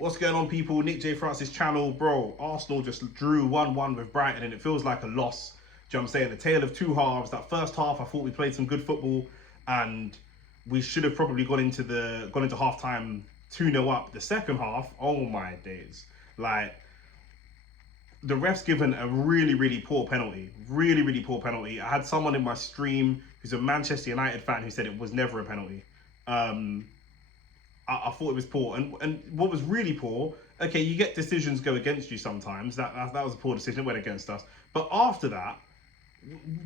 What's going on, people? Nick J. Francis channel. Bro, Arsenal just drew 1-1 with Brighton and it feels like a loss. Do you know what I'm saying? The tale of two halves. That first half, I thought we played some good football and we should have probably gone into half time 2-0 up. The second half, oh my days. Like, the ref's given a really poor penalty. Really poor penalty. I had someone in my stream who's a Manchester United fan who said it was never a penalty. I thought it was poor, and what was really poor. Okay, you get decisions go against you sometimes. That was a poor decision. It went against us. But after that,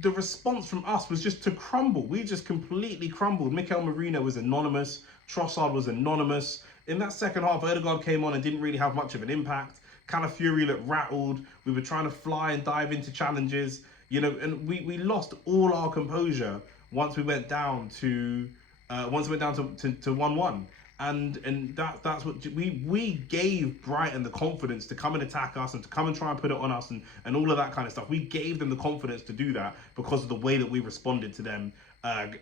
the response from us was just to crumble. We just completely crumbled. Mikel Merino was anonymous. Trossard was anonymous. In that second half, Odegaard came on and didn't really have much of an impact. Calafiori looked rattled. We were trying to fly and dive into challenges, and we lost all our composure once we went down to 1-1. And that's what we gave Brighton the confidence to come and attack us and to come and try and put it on us and all of that kind of stuff. We gave them the confidence to do that because of the way that we responded to them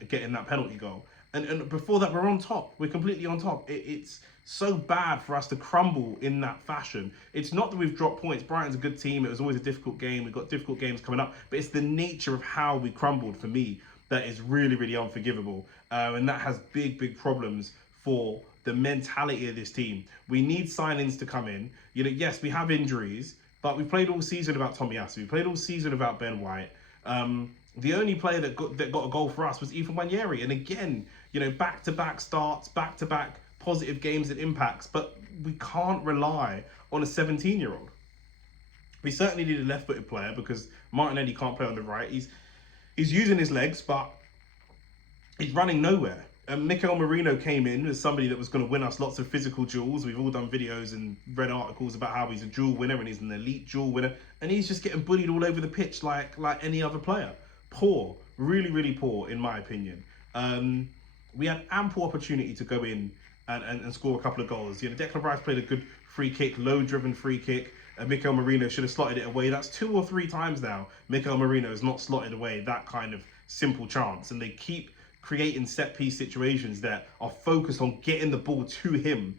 getting that penalty goal. And before that, we're on top. We're completely on top. It's so bad for us to crumble in that fashion. It's not that we've dropped points. Brighton's a good team. It was always a difficult game. We've got difficult games coming up. But it's the nature of how we crumbled, for me, that is really unforgivable. And that has big problems for the mentality of this team. We need signings to come in. Yes, we have injuries, but we played all season about Tomiyasu. We played all season about Ben White. The only player that got a goal for us was Ethan Nwaneri. And again, back-to-back starts, back-to-back positive games and impacts, but we can't rely on a 17-year-old. We certainly need a left-footed player because Martinelli can't play on the right. He's using his legs, but he's running nowhere. And Mikel Merino came in as somebody that was going to win us lots of physical duels. We've all done videos and read articles about how he's a duel winner and he's an elite duel winner. And he's just getting bullied all over the pitch like any other player. Poor, really poor, in my opinion. We had ample opportunity to go in and score a couple of goals. Declan Rice played a good free kick, low-driven free kick. Mikel Merino should have slotted it away. That's 2 or 3 times now Mikel Merino has not slotted away that kind of simple chance. And they keep creating set-piece situations that are focused on getting the ball to him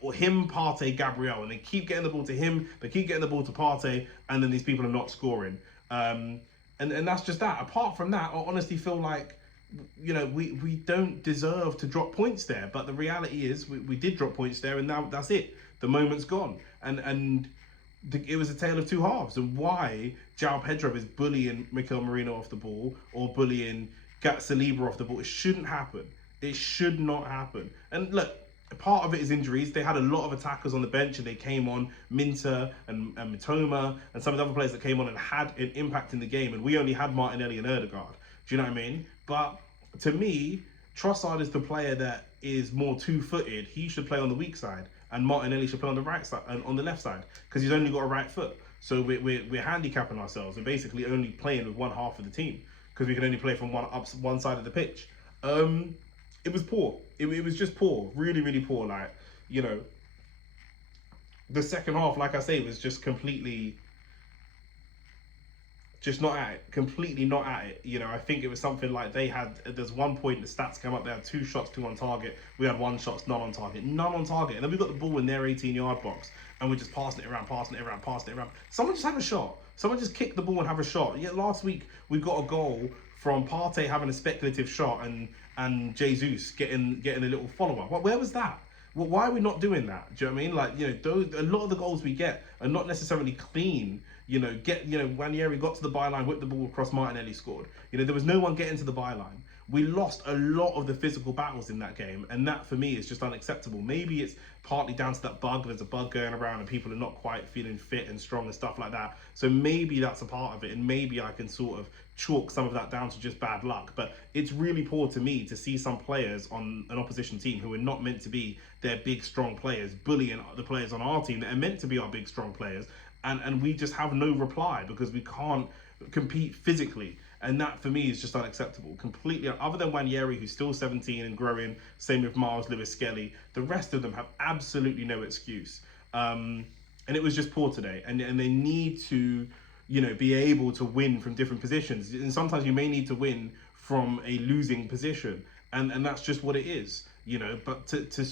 or him, Partey, Gabriel, and they keep getting the ball to him, they keep getting the ball to Partey, and then these people are not scoring. And that's just that. Apart from that, I honestly feel like we don't deserve to drop points there. But the reality is we did drop points there, and now that's it. The moment's gone. It was a tale of two halves. And why João Pedro is bullying Mikel Merino off the ball or bullying Saliba off the ball, it shouldn't happen. It should not happen. And look, part of it is injuries. They had a lot of attackers on the bench and they came on, Minter and Mitoma and some of the other players that came on and had an impact in the game, and we only had Martinelli and Odegaard. Do you know what I mean? But to me, Trossard is the player that is more two-footed. He should play on the weak side, and Martinelli should play on the right side and on the left side because he's only got a right foot. So we're handicapping ourselves. We're basically only playing with one half of the team because we can only play from one side of the pitch. It was poor. It was just poor, really poor. The second half, like I say, was just completely just not at it, completely not at it. I think it was something like there's one point the stats came up, they had 2 shots, 2 on target. We had 1 shot, none on target. And then we got the ball in their 18-yard box and we're just passing it around. Someone just have a shot. Someone just kick the ball and have a shot. Yeah, last week we got a goal from Partey having a speculative shot and Jesus getting a little follow-up. Where was that? Well, why are we not doing that? Do you know what I mean? A lot of the goals we get are not necessarily clean. Nwaneri got to the byline, whipped the ball across, Martinelli scored. There was no one getting to the byline. We lost a lot of the physical battles in that game, and that for me is just unacceptable. Maybe it's partly down to that bug. There's a bug going around and people are not quite feeling fit and strong and stuff like that. So maybe that's a part of it, and maybe I can sort of chalk some of that down to just bad luck. But it's really poor to me to see some players on an opposition team who are not meant to be their big, strong players bullying the players on our team that are meant to be our big, strong players. And we just have no reply because we can't compete physically. And that for me is just unacceptable completely. Other than Nwaneri, who's still 17 and growing, same with Miles Lewis-Skelly, the rest of them have absolutely no excuse. And it was just poor today. And they need to, be able to win from different positions. And sometimes you may need to win from a losing position. And that's just what it is, But to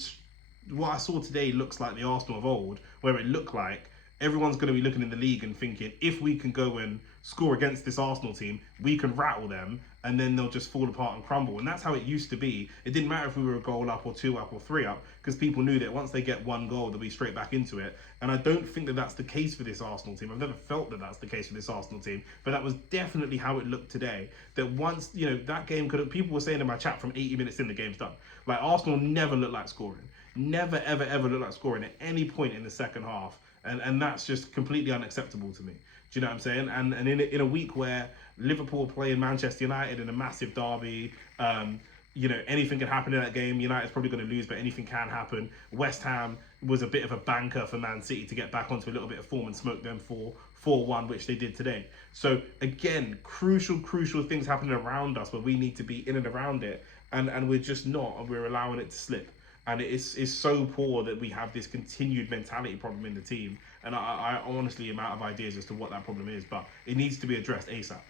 what I saw today looks like the Arsenal of old, where it looked like everyone's going to be looking in the league and thinking, if we can go and score against this Arsenal team, we can rattle them, and then they'll just fall apart and crumble. And that's how it used to be. It didn't matter if we were a goal up or two up or three up, because people knew that once they get one goal, they'll be straight back into it. And I don't think that that's the case for this Arsenal team. I've never felt that that's the case for this Arsenal team, but that was definitely how it looked today. That once, that game could have, people were saying in my chat from 80 minutes in, the game's done. Like, Arsenal never looked like scoring. Never, ever, ever looked like scoring at any point in the second half. And that's just completely unacceptable to me. Do you know what I'm saying? And in a week where Liverpool are playing Manchester United in a massive derby, anything can happen in that game. United's probably going to lose, but anything can happen. West Ham was a bit of a banker for Man City to get back onto a little bit of form and smoke them for 4-1, which they did today. So again, crucial things happening around us where we need to be in and around it, and we're just not, and we're allowing it to slip. And it's so poor that we have this continued mentality problem in the team. And I honestly am out of ideas as to what that problem is, but it needs to be addressed ASAP.